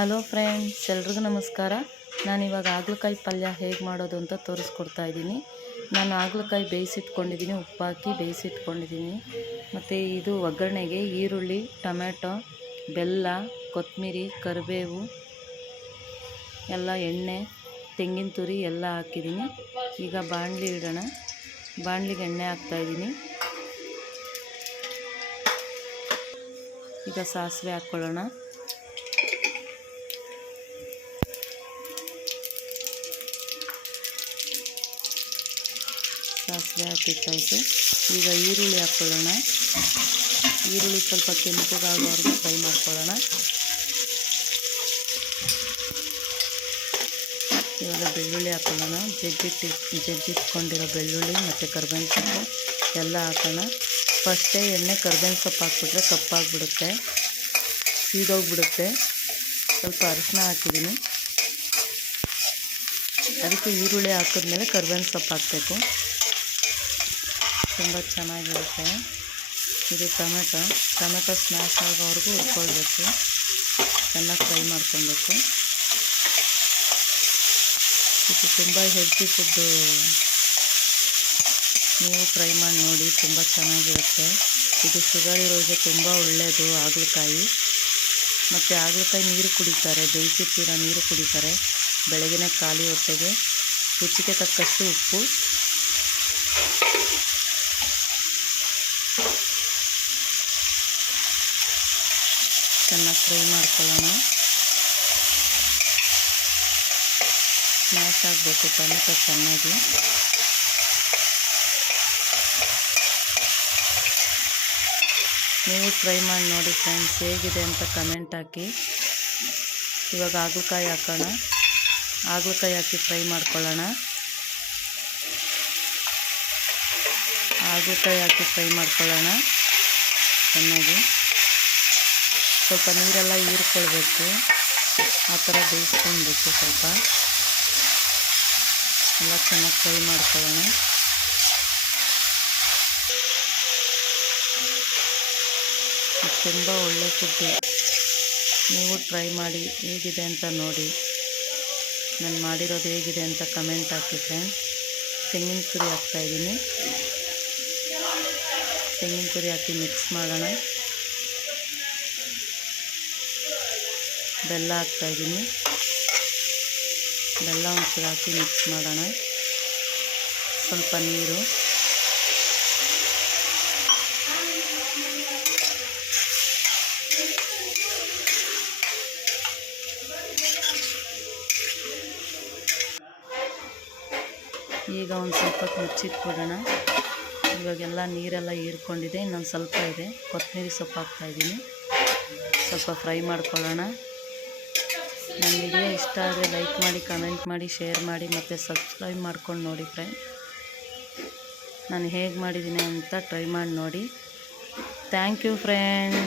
Hello friends, ಎಲ್ರಿಗೂ ನಮಸ್ಕಾರ. ನಾನಿವಾಗ ಹಾಗಲಕಾಯಿ ಪಲ್ಯ ಹೇಗೆ ಮಾಡೋದು ಅಂತ ತೋರಿಸ್ಕೊಡ್ತಾ ಇದ್ದೀನಿ. ನಾನು ಹಾಗಲಕಾಯಿ ಬೇಯಿಸಿಟ್ಕೊಂಡಿದ್ದೀನಿ ಹಾಕಿ ಬೇಯಿಸಿಟ್ಕೊಂಡಿದ್ದೀನಿ. ಮತ್ತು ಇದು ಒಗ್ಗರಣೆಗೆ ಈರುಳ್ಳಿ ಟೊಮೆಟೊ ಬೆಲ್ಲ ಕೊತ್ತಂಬರಿ ಕರಿಬೇವು, ಎಲ್ಲ ಎಣ್ಣೆ, ತೆಂಗಿನ ತುರಿ ಎಲ್ಲ ಹಾಕಿದ್ದೀನಿ. ಈಗ ಬಾಣಲಿ ಇಡೋಣ. ಬಾಣಲಿಗೆ ಎಣ್ಣೆ ಹಾಕ್ತಾಯಿದ್ದೀನಿ ಈಗ ಸಾಸಿವೆ ಹಾಕ್ಕೊಳ್ಳೋಣ. ಸಾಸಿವೆ ಹಾಕಿಟ್ಟಾಯಿತು ಈಗ ಈರುಳ್ಳಿ ಹಾಕ್ಕೊಳ್ಳೋಣ ಈರುಳ್ಳಿ ಸ್ವಲ್ಪ ಕೆಂಪಗಾಗೋವರೆಗೂ ಫ್ರೈ ಮಾಡ್ಕೊಳ್ಳೋಣ. ಇವಾಗ ಬೆಳ್ಳುಳ್ಳಿ ಹಾಕ್ಕೊಳ್ಳೋಣ ಜಜ್ಜಿಟ್ಟು ಜಜ್ಜಿಟ್ಕೊಂಡಿರೋ ಬೆಳ್ಳುಳ್ಳಿ ಮತ್ತು ಕರ್ಬೇವಿನ ಸೊಪ್ಪು ಎಲ್ಲ ಹಾಕೋಣ. ಫಸ್ಟೇ ಎಣ್ಣೆ ಕರ್ಬೇವಿನ ಸೊಪ್ಪು ಹಾಕ್ಬಿಟ್ರೆ ಕಪ್ಪಾಗಿಬಿಡುತ್ತೆ. ಸೀದೋಗ್ಬಿಡುತ್ತೆ. ಸ್ವಲ್ಪ ಅರಿಶಿನ ಹಾಕಿದ್ದೀನಿ. ಅದಕ್ಕೆ ಈರುಳ್ಳಿ ಹಾಕಿದ್ಮೇಲೆ ಕರ್ಬೇವಿನ ಸೊಪ್ಪು ಹಾಕಬೇಕು. ತುಂಬ ಚೆನ್ನಾಗಿರುತ್ತೆ. ಇದು ಟೊಮೆಟೊ. ಟೊಮೆಟೊ ಸ್ಮ್ಯಾಶ್ ಆಗೋವರೆಗೂ ಹುರ್ಕೊಳ್ಬೇಕು. ಚೆನ್ನಾಗಿ ಫ್ರೈ ಮಾಡ್ಕೊಬೇಕು ಇದು ತುಂಬ ಹೆಲ್ತಿ ಫುಡ್ಡು. ನೀವು ಫ್ರೈ ಮಾಡಿ ನೋಡಿ, ತುಂಬ ಚೆನ್ನಾಗಿರುತ್ತೆ. ಇದು ಶುಗರ್ ಇರೋರಿಗೆ ತುಂಬ ಒಳ್ಳೆಯದು ಹಾಗಲಕಾಯಿ. ಮತ್ತು ಹಾಗಲಕಾಯಿ ನೀರು ಕುಡಿತಾರೆ ಬೇಯಿಸಿಟ್ಟಿರೋ ನೀರು ಕುಡಿತಾರೆ. ಬೆಳಗಿನ ಖಾಲಿ ಹೊಟ್ಟೆಗೆ ರುಚಿಗೆ ತಕ್ಕಷ್ಟು ಉಪ್ಪು. ಚೆನ್ನಾಗಿ ಫ್ರೈ ಮಾಡ್ಕೊಳ್ಳೋಣ. ಸ್ಮ್ಯಾಶ್ ಆಗಬೇಕು, ಟೊಮೆಟೊ ಚೆನ್ನಾಗಿ. ನೀವು ಫ್ರೈ ಮಾಡಿ ನೋಡಿ ಫ್ರೆಂಡ್ಸ್, ಹೇಗಿದೆ ಅಂತ ಕಮೆಂಟ್ ಹಾಕಿ. ಇವಾಗ ಹಾಗಲಕಾಯಿ ಹಾಕೋಣ. ಹಾಗಲಕಾಯಿ ಹಾಕಿ ಫ್ರೈ ಮಾಡ್ಕೊಳ್ಳೋಣ. ಹಾಗಲಕಾಯಿ ಹಾಕಿ ಫ್ರೈ ಮಾಡ್ಕೊಳ್ಳೋಣ. ಚೆನ್ನಾಗಿ. ಸ್ವಲ್ಪ ನೀರೆಲ್ಲ ಹೀರ್ಕೊಳ್ಬೇಕು. ಆ ಥರ ಬೇಯಿಸ್ಕೊಳ್ಬೇಕು ಸ್ವಲ್ಪ. ಎಲ್ಲ ಚೆನ್ನಾಗಿ ಫ್ರೈ ಮಾಡ್ಕೊಳ್ಳೋಣ. ತುಂಬ ಒಳ್ಳೆ ಫುಡ್ಡು. ನೀವು ಟ್ರೈ ಮಾಡಿ ಹೇಗಿದೆ ಅಂತ ನೋಡಿ. ನಾನು ಮಾಡಿರೋದು ಹೇಗಿದೆ ಅಂತ ಕಮೆಂಟ್ ಹಾಕಿ ಫ್ರೆಂಡ್ಸ್. ತೆಂಗಿನ ತುರಿ ಹಾಕ್ತಾಯಿದ್ದೀನಿ ತೆಂಗಿನ ತುರಿ ಹಾಕಿ ಮಿಕ್ಸ್ ಮಾಡೋಣ. ಬೆಲ್ಲ ಹಾಕ್ತಾಯಿದ್ದೀನಿ ಬೆಲ್ಲ ಒಂಚೂರು ಹಾಕಿ ಮಿಕ್ಸ್ ಮಾಡೋಣ. ಸ್ವಲ್ಪ ನೀರು. ಈಗ ಒಂದು ಸ್ವಲ್ಪ ಮುಚ್ಚಿಟ್ಬಿಡೋಣ ಇವಾಗೆಲ್ಲ ನೀರೆಲ್ಲ ಹೀರ್ಕೊಂಡಿದೆ, ಇನ್ನೊಂದು ಸ್ವಲ್ಪ ಇದೆ. ಕೊತ್ತಂಬರಿ ಸೊಪ್ಪು ಹಾಕ್ತಾಯಿದ್ದೀನಿ ಸ್ವಲ್ಪ ಫ್ರೈ ಮಾಡ್ಕೊಳ್ಳೋಣ. ನನ್ನ ವಿಡಿಯೋ ಇಷ್ಟ ಆದರೆ ಲೈಕ್ ಮಾಡಿ, ಕಮೆಂಟ್ ಮಾಡಿ, ಶೇರ್ ಮಾಡಿ ಮತ್ತು ಸಬ್ಸ್ಕ್ರೈಬ್ ಮಾಡ್ಕೊಂಡು ನೋಡಿ ಫ್ರೆಂಡ್ ನಾನು ಹೇಗೆ ಮಾಡಿದ್ದೀನಿ ಅಂತ ಟ್ರೈ ಮಾಡಿ ನೋಡಿ. Thank you friend